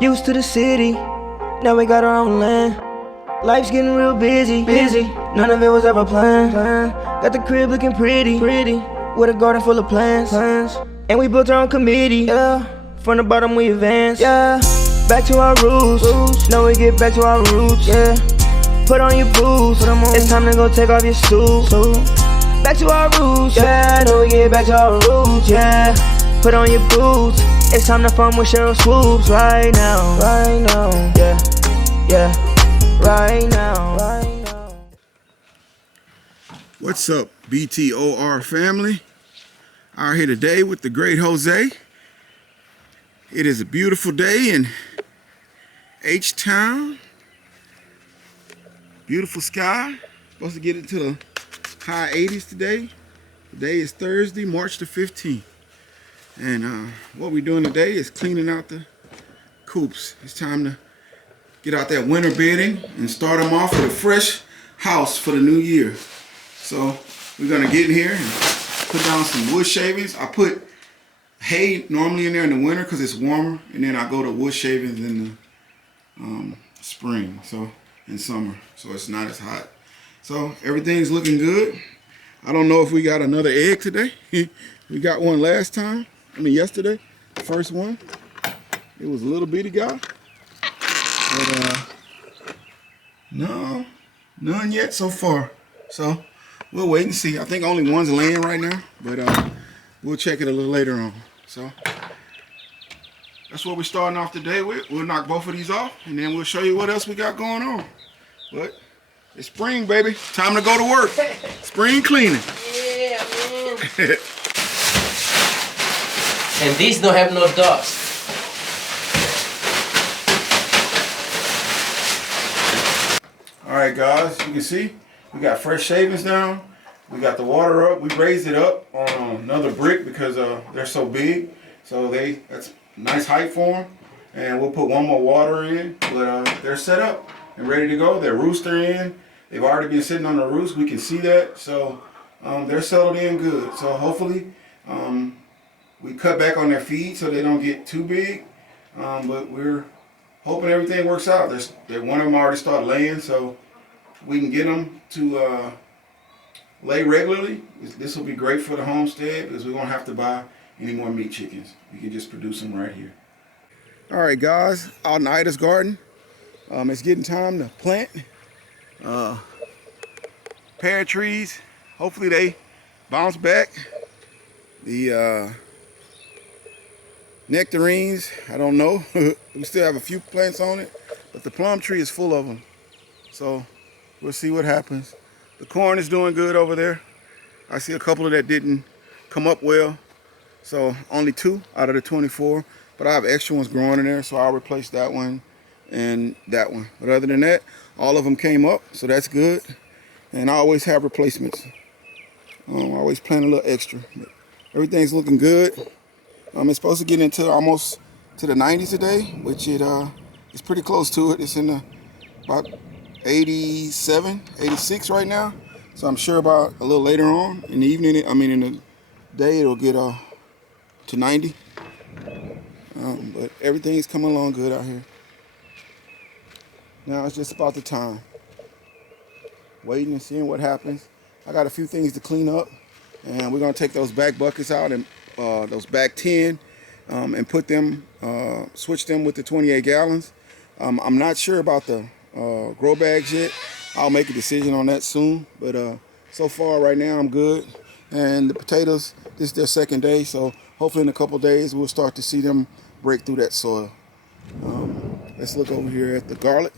Used to the city, now we got our own land. Life's getting real busy. None of it was ever planned. Got the crib looking pretty, with a garden full of plants. And we built our own committee, yeah. From the bottom we advance, yeah. Back to our roots, now we get back to our roots, yeah. Put on your boots, it's time to go take off your suit. Back to our roots, yeah. Now we get back to our roots, yeah. Put on your boots, it's time to farm with Cheryl Swoops right now, yeah, right now. What's up, BTOR family? Out here today with the great Jose. It is a beautiful day in H-Town. Beautiful sky. Supposed to get into the high 80s today. Today is Thursday, March the 15th. And what we're doing today is cleaning out the coops. It's time to get out that winter bedding and start them off with a fresh house for the new year. So we're gonna get in here and put down some wood shavings. I put hay normally in there in the winter because it's warmer, and then I go to wood shavings in the spring, so in summer, so it's not as hot. So everything's looking good. I don't know if we got another egg today. We got one last time. I mean yesterday, the first one. It was a little bitty guy, but no, none yet so far. So we'll wait and see. I think only one's laying right now, but we'll check it a little later on. So that's what we're starting off today with. We'll knock both of these off, and then we'll show you what else we got going on. But it's spring, baby. Time to go to work. Spring cleaning. Yeah, man. And these don't have no dust. All right, guys. You can see we got fresh shavings down. We got the water up. We raised it up on another brick because they're so big. So that's nice height for them. And we'll put one more water in. But they're set up and ready to go. They're rooster in. They've already been sitting on the roost. We can see that. So they're settled in good. So hopefully we cut back on their feed so they don't get too big. But we're hoping everything works out. One of them already started laying, so we can get them to lay regularly. This will be great for the homestead because we won't have to buy any more meat chickens. We can just produce them right here. All right, guys, out in Ida's garden, it's getting time to plant pear trees. Hopefully they bounce back. The nectarines, I don't know. We still have a few plants on it, but the plum tree is full of them. So we'll see what happens. The corn is doing good over there. I see a couple of that didn't come up well. So only 2 out of the 24. But I have extra ones growing in there, so I'll replace that one and that one. But other than that, all of them came up, so that's good. And I always have replacements. I always plan a little extra. But everything's looking good. It's supposed to get into almost to the 90s today, which it's pretty close to it. It's in about 87, 86 right now. So I'm sure about a little later on in the evening, in the day, it'll get to 90. But everything's coming along good out here. Now it's just about the time. Waiting and seeing what happens. I got a few things to clean up, and we're gonna take those back buckets out and those back 10 and put them, switch them with the 28 gallons. I'm not sure about the grow bags yet. I'll make a decision on that soon, but so far right now I'm good. And the potatoes, this is their second day, so hopefully in a couple days we'll start to see them break through that soil. Let's look over here at the garlic.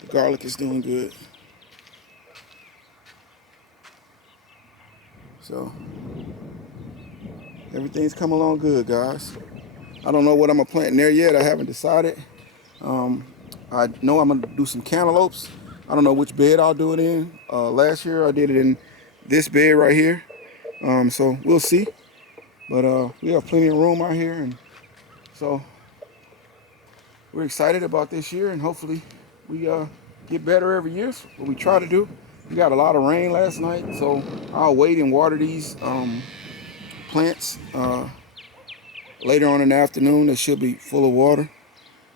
The garlic is doing good. So everything's coming along good, guys. I don't know what I'm gonna plant in there yet. I haven't decided. I know I'm gonna do some cantaloupes. I don't know which bed I'll do it in. Last year I did it in this bed right here. So we'll see. But we have plenty of room out here, and so we're excited about this year, and hopefully we get better every year. That's what we try to do. We got a lot of rain last night, so I'll wait and water these plants later on in the afternoon. They should be full of water.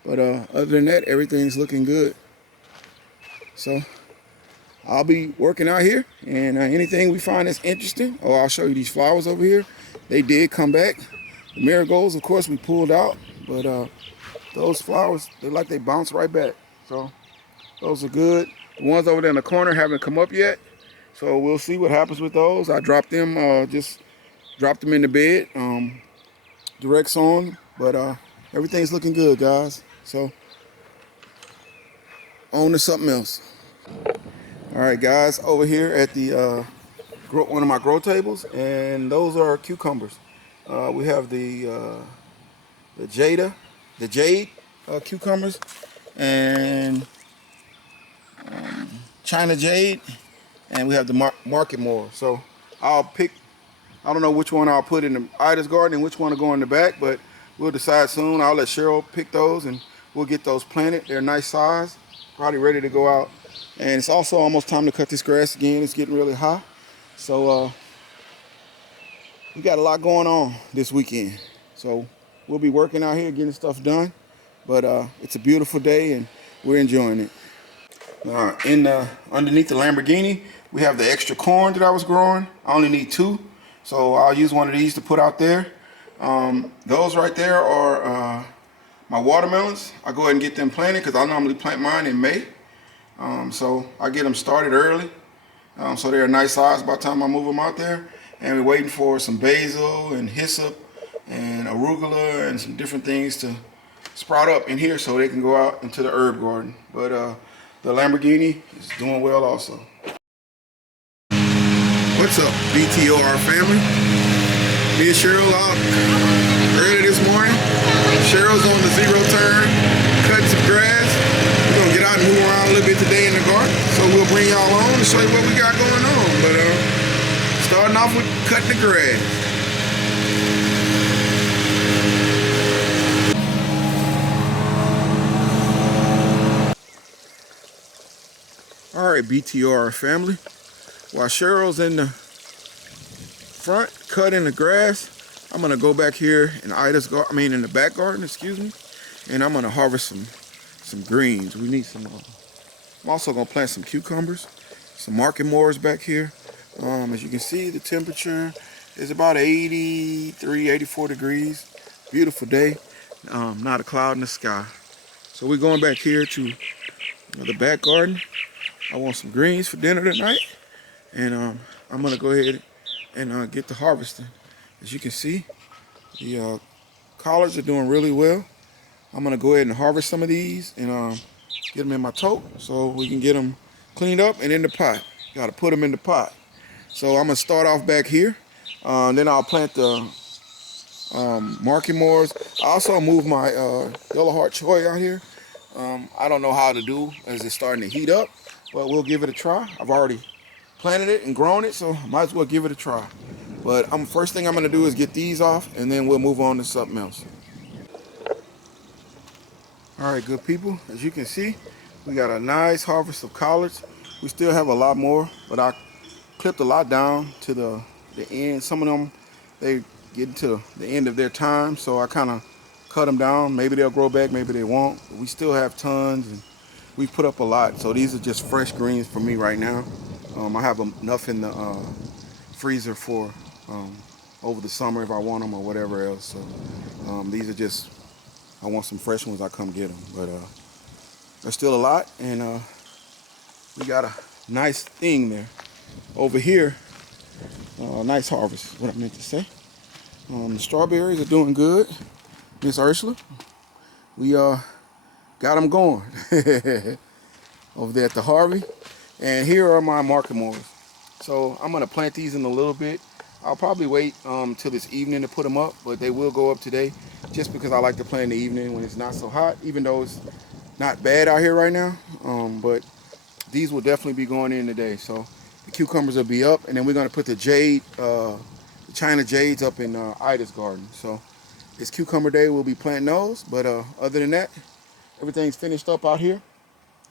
But other than that, everything's looking good. So I'll be working out here, and anything we find that's interesting, I'll show you these flowers over here. They did come back. The marigolds, of course, we pulled out, but those flowers, they bounce right back. So those are good. The ones over there in the corner haven't come up yet, so we'll see what happens with those. I dropped them, just dropped them in the bed, directs on, but everything's looking good, guys. So on to something else. All right, guys, over here at the one of my grow tables, and those are cucumbers. We have the jade cucumbers, and China jade, and we have the market more. So I'll pick. I don't know which one I'll put in the Ida's garden and which one will go in the back, but we'll decide soon. I'll let Cheryl pick those, and we'll get those planted. They're nice size, probably ready to go out. And it's also almost time to cut this grass again. It's getting really hot. So we got a lot going on this weekend. So we'll be working out here, getting stuff done. But it's a beautiful day, and we're enjoying it. Underneath the Lamborghini, we have the extra corn that I was growing. I only need 2. So I'll use one of these to put out there. Those right there are my watermelons. I go ahead and get them planted because I normally plant mine in May. So I get them started early. So they're a nice size by the time I move them out there. And we're waiting for some basil and hyssop and arugula and some different things to sprout up in here so they can go out into the herb garden. But the Lamborghini is doing well also. What's up, BTOR family? Me and Cheryl out early this morning. Cheryl's on the 0 turn, cutting some grass. We're gonna get out and move around a little bit today in the garden. So we'll bring y'all on to show you what we got going on. But starting off with cutting the grass. All right, BTR family. While Cheryl's in the front cutting the grass, I'm gonna go back here in in the back garden, excuse me, and I'm gonna harvest some greens. We need some. I'm also gonna plant some cucumbers, some market mores back here. As you can see, the temperature is about 83, 84 degrees. Beautiful day. Not a cloud in the sky. So we're going back here to the back garden. I want some greens for dinner tonight, and I'm gonna go ahead and get to harvesting. As you can see, the collards are doing really well. I'm gonna go ahead and harvest some of these and get them in my tote so we can get them cleaned up and in the pot. Gotta put them in the pot. So I'm gonna start off back here. Then I'll plant the market mores. I also moved my yellow heart choy out here. I don't know how to do as it's starting to heat up, but we'll give it a try. I've already planted it and grown it, so I might as well give it a try. But first thing I'm gonna do is get these off, and then we'll move on to something else. All right, good people, as you can see, we got a nice harvest of collards. We still have a lot more, but I clipped a lot down to the end. Some of them, they get to the end of their time, so I kind of cut them down. Maybe they'll grow back, maybe they won't. But we still have tons, and we've put up a lot. So these are just fresh greens for me right now. I have enough in the freezer for over the summer if I want them or whatever else. So these are just, I want some fresh ones, I come get them. But there's still a lot, and we got a nice thing there. Over here, nice harvest is what I meant to say. The strawberries are doing good, Miss Ursula. We got them going over there at the Harvey. And here are my market mores. So I'm gonna plant these in a little bit. I'll probably wait till this evening to put them up, but they will go up today just because I like to plant in the evening when it's not so hot, even though it's not bad out here right now. But these will definitely be going in today. So the cucumbers will be up, and then we're gonna put the jade, the China jades up in Ida's garden. So it's cucumber day, we'll be planting those. But other than that, everything's finished up out here.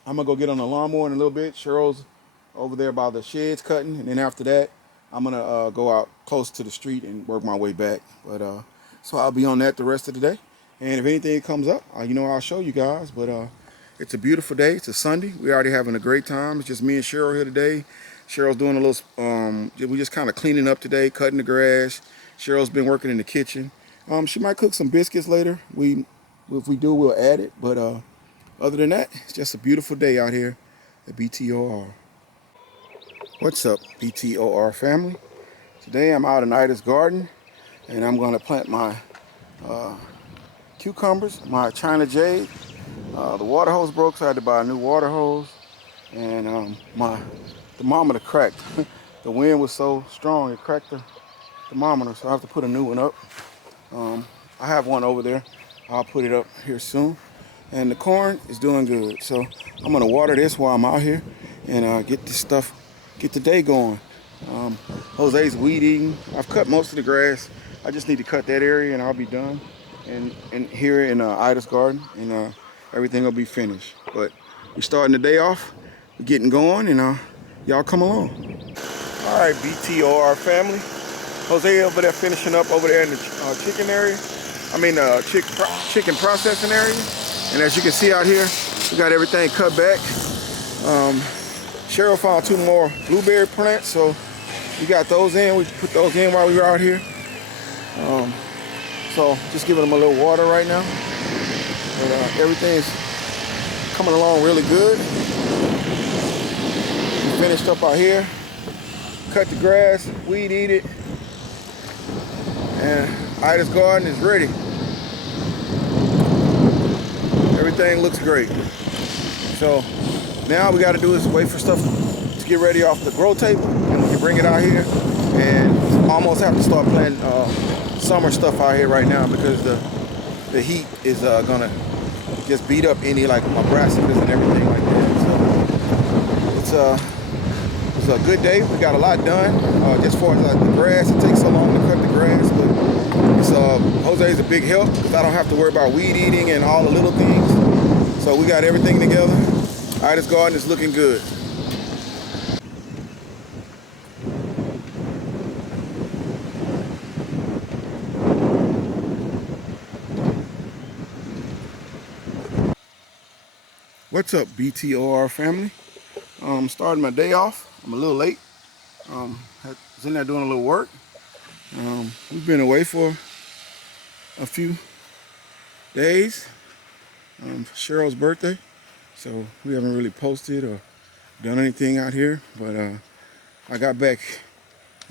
I'm gonna go get on the lawnmower in a little bit. Cheryl's over there by the sheds cutting, and then after that, I'm gonna go out close to the street and work my way back. But so I'll be on that the rest of the day. And if anything comes up, you know, I'll show you guys. But it's a beautiful day. It's a Sunday. We're already having a great time. It's just me and Cheryl here today. Cheryl's doing a little, we're just kind of cleaning up today, cutting the grass. Cheryl's been working in the kitchen. She might cook some biscuits later. If we do, we'll add it. But other than that, it's just a beautiful day out here at BTOR. What's up, BTOR family? Today I'm out in Ida's garden, and I'm going to plant my cucumbers, my China jade. The water hose broke, so I had to buy a new water hose. And my thermometer cracked. The wind was so strong, it cracked the thermometer, so I have to put a new one up. I have one over there. I'll put it up here soon. And the corn is doing good. So I'm gonna water this while I'm out here and get this stuff, get the day going. Jose's weed eating. I've cut most of the grass. I just need to cut that area and I'll be done. And here in Ida's garden, and everything will be finished. But we're starting the day off. We're getting going, and y'all come along. All right, BTOR family. Jose over there finishing up over there in the chicken area. I mean, chicken processing area. And as you can see out here, we got everything cut back. Cheryl found 2 more blueberry plants, so we got those in. We put those in while we were out here. So just giving them a little water right now. But everything's coming along really good. We finished up out here, cut the grass, weed eat it, and Ida's garden is ready. Everything looks great. So now we got to do is wait for stuff to get ready off the grow table, and we can bring it out here. And almost have to start planting summer stuff out here right now because the heat is gonna just beat up any like my brassicas and everything like that. So it's a good day. We got a lot done. Just for the grass, it takes so long to cut the grass, but it's Jose's a big help because I don't have to worry about weed eating and all the little things. So we got everything together. Ida's garden is looking good. What's up, BTOR family? I'm starting my day off. I'm a little late. Was in there doing a little work. We've been away for a few days for Cheryl's birthday, so we haven't really posted or done anything out here. But I got back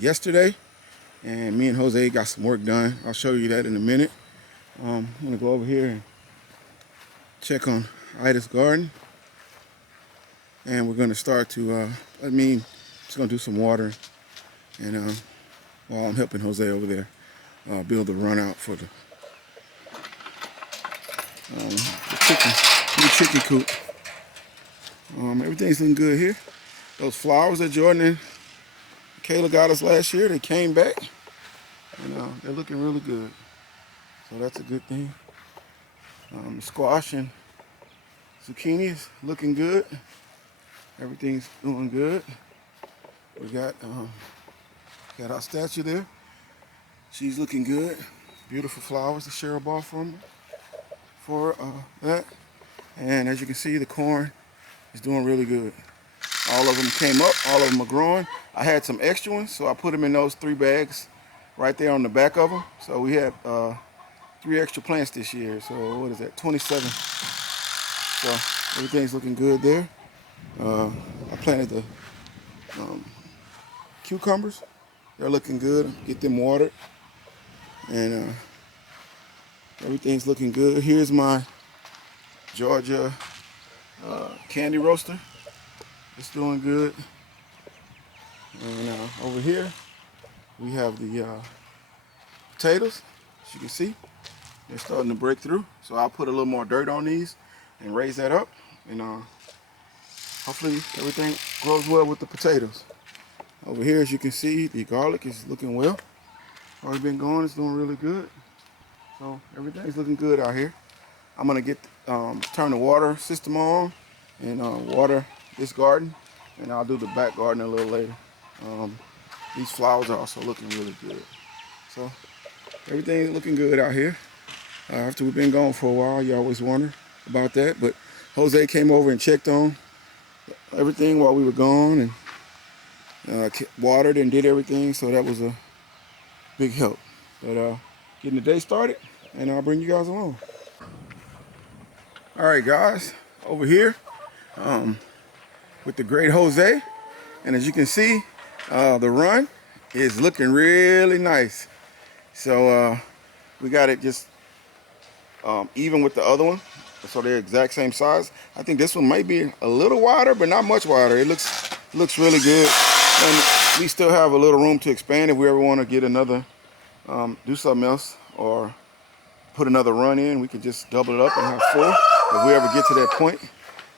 yesterday, and me and Jose got some work done. I'll show you that in a minute. I'm gonna go over here and check on Ida's garden, and we're going to start to just going to do some watering, and while I'm helping Jose over there build the run out for the new chicken coop. Everything's looking good here. Those flowers that Jordan and Kayla got us last year, they came back, and they're looking really good, so that's a good thing. Squash and zucchini is looking good. Everything's doing good. We got our statue there. She's looking good. Beautiful flowers that Cheryl bought for that. And as you can see, the corn is doing really good. All of them came up. All of them are growing. I had some extra ones, so I put them in those 3 bags right there on the back of them. So we had 3 extra plants this year. So what is that? 27. So everything's looking good there. I planted the cucumbers. They're looking good. Get them watered. And everything's looking good. Here's my Georgia candy roaster. It's doing good. And over here, we have the potatoes. As you can see, they're starting to break through. So I'll put a little more dirt on these and raise that up, and hopefully everything grows well with the potatoes. Over here, as you can see, the garlic is looking well. Already been going, it's doing really good. So everything's looking good out here. I'm gonna turn the water system on and water this garden, and I'll do the back garden a little later. These flowers are also looking really good. So everything's looking good out here. after we've been gone for a while. You always wonder about that, but Jose came over and checked on everything while we were gone, and watered and did everything, so that was a big help. But getting the day started, and I'll bring you guys along. All right, guys, over here with the great Jose, and as you can see, the run is looking really nice. So we got it just even with the other one, so they're exact same size. I think this one might be a little wider, but not much wider. It looks really good, and we still have a little room to expand if we ever want to get another, do something else, or put another run in. We could just double it up and have 4 if we ever get to that point.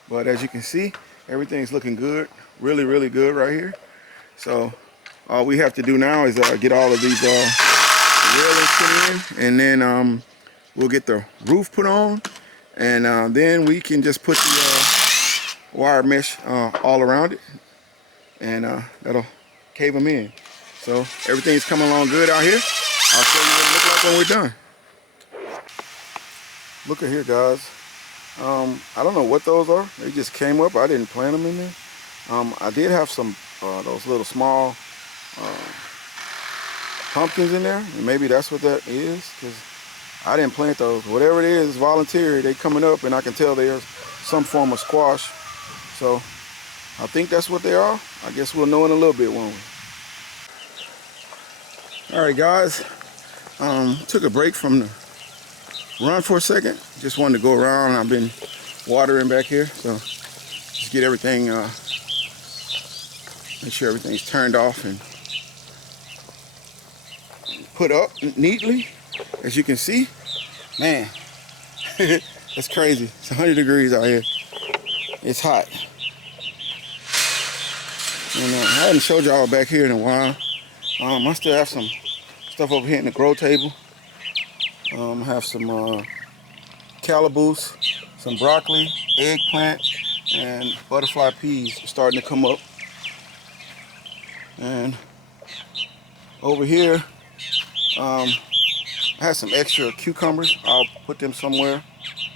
But as you can see, everything's looking good, really, really good right here. So all we have to do now is get all of these railings put in, and then we'll get the roof put on, and then we can just put the wire mesh all around it, and that'll cave them in. So everything's coming along good out here. I'll show you what it looks like when we're done. Look at here, guys. I don't know what those are. They just came up. I didn't plant them in there. I did have some those little small pumpkins in there, and maybe that's what that is, because I didn't plant those. Whatever it is, voluntary. They coming up, and I can tell there's some form of squash. So I think that's what they are. I guess we'll know in a little bit, won't we? All right, guys. Took a break from the run for a second. Just wanted to go around. I've been watering back here, so just get everything, make sure everything's turned off and put up neatly. As you can see, man, that's crazy. It's 100 degrees out here. It's hot. And I haven't showed y'all back here in a while. I still have some stuff over here in the grow table. I have some calaboose, some broccoli, eggplant, and butterfly peas starting to come up. And over here, I have some extra cucumbers. I'll put them somewhere.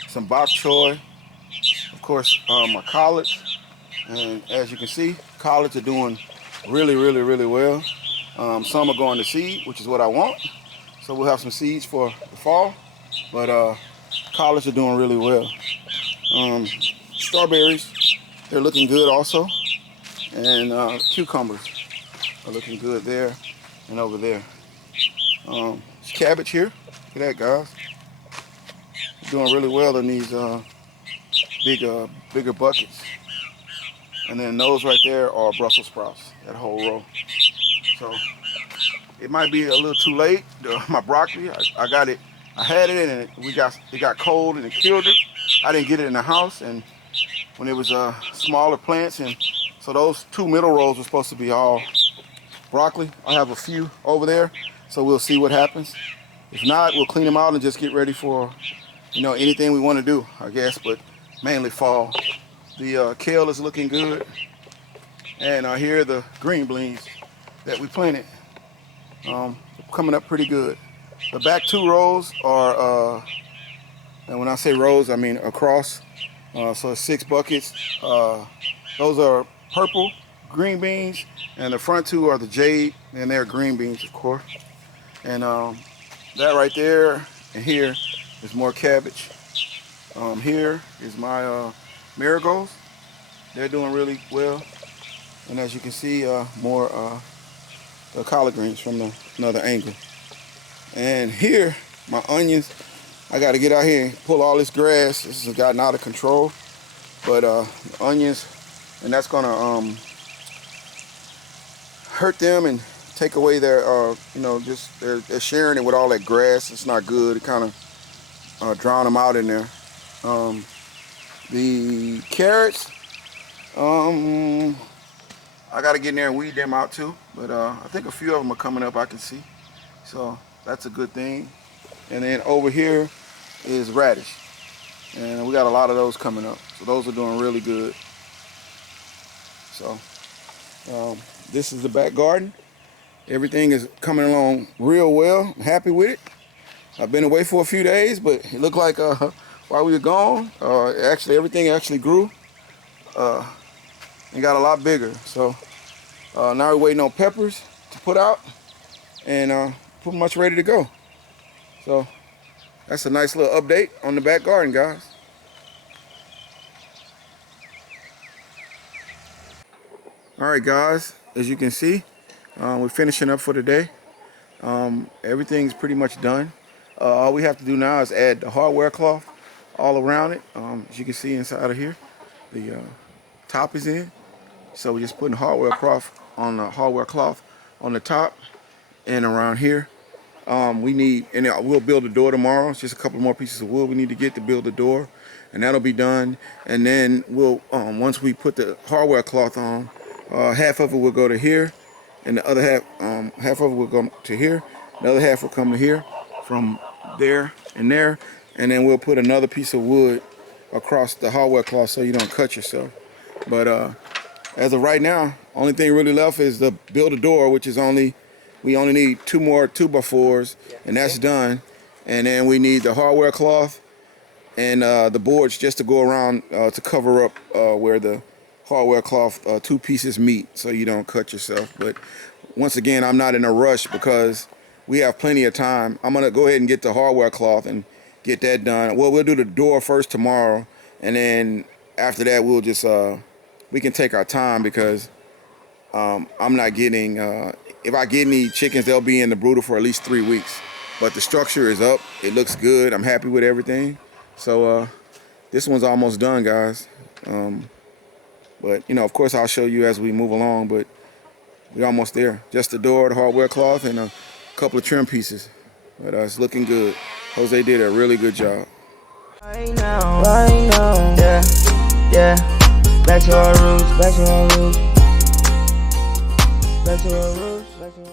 Some bok choy, of course, my collards. And as you can see, collards are doing really, really, really well. Some are going to seed, which is what I want. So we'll have some seeds for the fall. But collards are doing really well. Strawberries, they're looking good also. And cucumbers are looking good there and over there. Cabbage here. Look at that, guys. Doing really well in these bigger buckets. And then those right there are Brussels sprouts, that whole row. So it might be a little too late. My broccoli, I got it. I had it and it got cold and it killed it. I didn't get it in the house, and when it was smaller plants, and so those 2 middle rows were supposed to be all broccoli. I have a few over there, so we'll see what happens. If not, we'll clean them out and just get ready for, anything we want to do, I guess, but mainly fall. The kale is looking good, and here are the green beans that we planted. Coming up pretty good. The back 2 rows are, and when I say rows, I mean across, so 6 buckets. Those are purple green beans, and the front 2 are the jade, and they're green beans, of course. And that right there and here is more cabbage. Here is my marigolds. They're doing really well. And as you can see, more the collard greens from another angle. And here, my onions. I got to get out here and pull all this grass. This has gotten out of control. But onions, and that's gonna hurt them and take away their, just they're sharing it with all that grass. It's not good. It kind of drown them out in there. The carrots, I got to get in there and weed them out too. But I think a few of them are coming up, I can see. So that's a good thing. And then over here is radish. And we got a lot of those coming up. So those are doing really good. So this is the back garden. Everything is coming along real well. I'm happy with it. I've been away for a few days, but it looked like while we were gone, actually everything actually grew and got a lot bigger. So now we're waiting on peppers to put out and pretty much ready to go. So that's a nice little update on the back garden, guys. All right, guys, as you can see, we're finishing up for the day. Everything's pretty much done. All we have to do now is add the hardware cloth all around it. As you can see inside of here, the top is in. So we're just putting hardware cloth on the top and around here. We need, and we'll build a door tomorrow. It's just a couple more pieces of wood we need to get to build the door, and that'll be done. And then we'll, once we put the hardware cloth on, half of it will go to here, and the other half of it will go to here. The other half will come to here, from there and there, and then we'll put another piece of wood across the hardware cloth so you don't cut yourself. But as of right now, only thing really left is to build a door, which is we only need 2 more 2x4s, and that's done. And then we need the hardware cloth and the boards just to go around to cover up where the hardware cloth 2 pieces meet, so you don't cut yourself. But once again, I'm not in a rush because we have plenty of time. I'm gonna go ahead and get the hardware cloth and get that done. Well, we'll do the door first tomorrow, and then after that we'll just we can take our time because I'm not getting if I get any chickens, they'll be in the brooder for at least 3 weeks. But the structure is up, it looks good, I'm happy with everything. So this one's almost done, guys. But you know, of course I'll show you as we move along, but we're almost there. Just the door, the hardware cloth, and a couple of trim pieces. But it's looking good. Jose did a really good job. Right now, yeah. Back to our roots, back to our roots, back to our roots, back to our